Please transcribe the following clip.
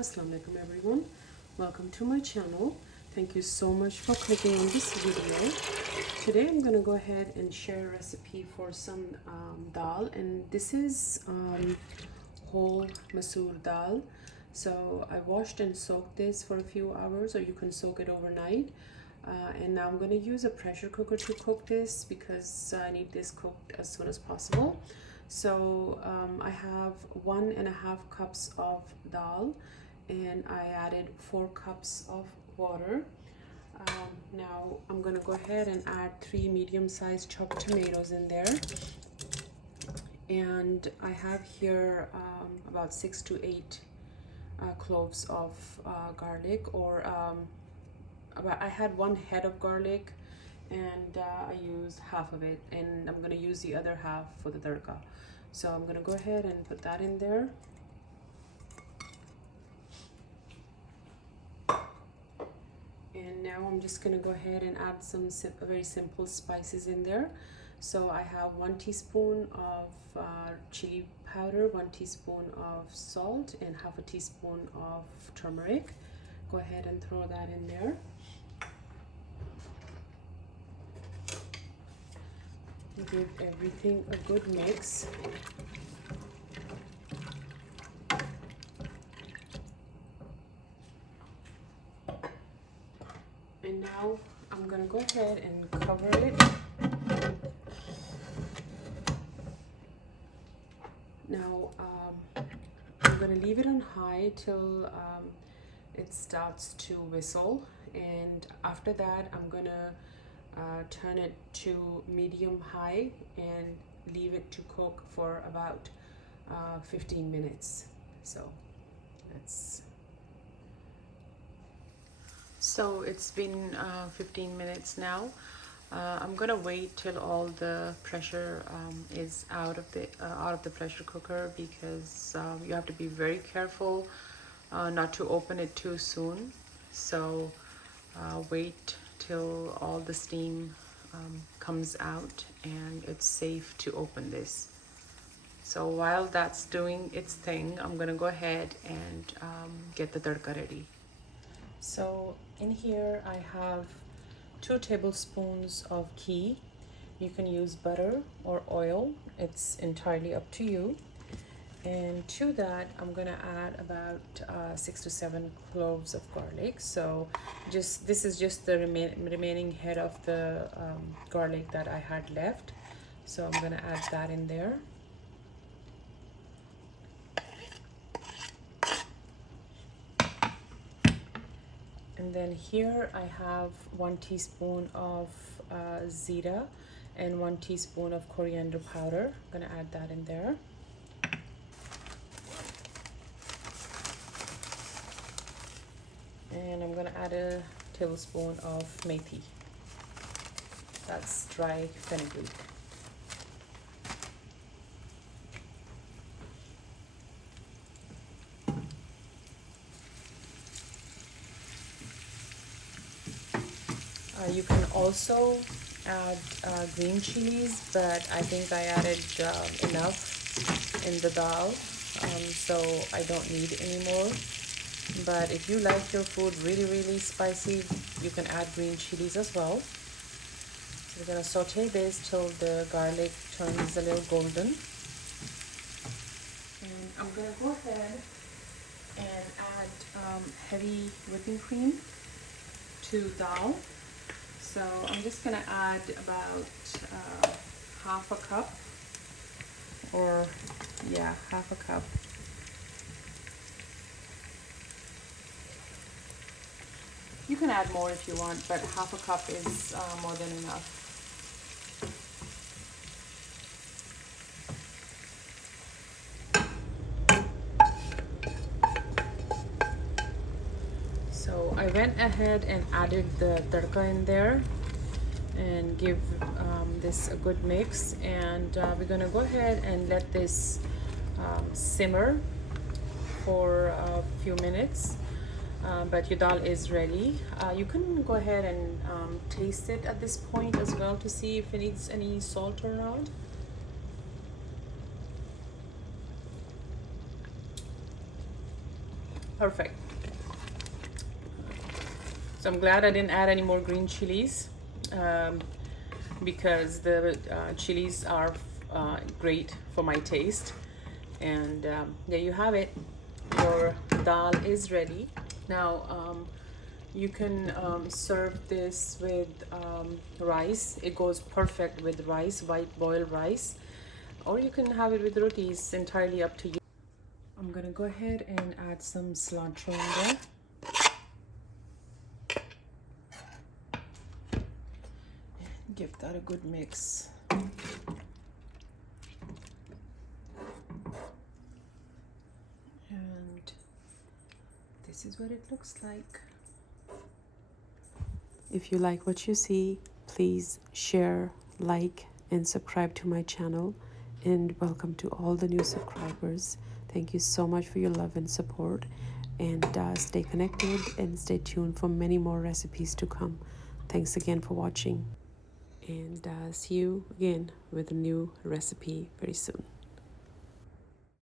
Assalamu alaikum everyone, welcome to my channel. Thank you so much for clicking on this video. Today I'm going to go ahead and share a recipe for some dal, and this is whole Masoor dal. So I washed and soaked this for a few hours, or you can soak it overnight. And now I'm going to use a pressure cooker to cook this because I need this cooked as soon as possible. So I have 1.5 cups of dal, and I added 4 cups of water. Now I'm gonna go ahead and add 3 medium-sized chopped tomatoes in there, and I have here about 6 to 8 cloves of garlic, or I had 1 head of garlic, and I used half of it, and I'm gonna use the other half for the tadka. So I'm gonna go ahead and put that in there. And now I'm just gonna go ahead and add some very simple spices in there. So I have 1 teaspoon of chili powder, 1 teaspoon of salt, and half a teaspoon of turmeric. Go ahead and throw that in there. Give everything a good mix. And now I'm gonna go ahead and cover it. Now I'm gonna leave it on high till it starts to whistle, and after that I'm gonna turn it to medium high and leave it to cook for about 15 minutes. So it's been 15 minutes now. I'm gonna wait till all the pressure is out of the pressure cooker, because you have to be very careful not to open it too soon. So wait till all the steam comes out and it's safe to open this. So while that's doing its thing, I'm gonna go ahead and get the tadka ready. So in here I have 2 tablespoons of ghee. You can use butter or oil, it's entirely up to you. And to that I'm gonna add about 6 to 7 cloves of garlic. So this is just the remaining head of the garlic that I had left. So I'm gonna add that in there. And then here I have 1 teaspoon of zeera and 1 teaspoon of coriander powder. I'm gonna add that in there. And I'm gonna add a tablespoon of methi. That's dry fenugreek. You can also add green chilies, but I think I added enough in the dal, so I don't need any more. But if you like your food really spicy, you can add green chilies as well. So we're gonna saute this till the garlic turns a little golden. And I'm gonna go ahead and add heavy whipping cream to dal. So I'm just gonna add about half a cup, or yeah, half a cup. You can add more if you want, but half a cup is more than enough. So I went ahead and added the tadka in there and give this a good mix, and we're gonna go ahead and let this simmer for a few minutes. But your dal is ready. You can go ahead and taste it at this point as well to see if it needs any salt or not. Perfect. So I'm glad I didn't add any more green chilies, because the chilies are great for my taste. And there you have it. Your dal is ready. Now you can serve this with rice. It goes perfect with rice, white boiled rice, or you can have it with roti. It's entirely up to you. I'm gonna go ahead and add some cilantro in there. Give that a good mix. And this is what it looks like. If you like what you see, please share, like, and subscribe to my channel. And welcome to all the new subscribers. Thank you so much for your love and support. And stay connected and stay tuned for many more recipes to come. Thanks again for watching. And see you again with a new recipe very soon.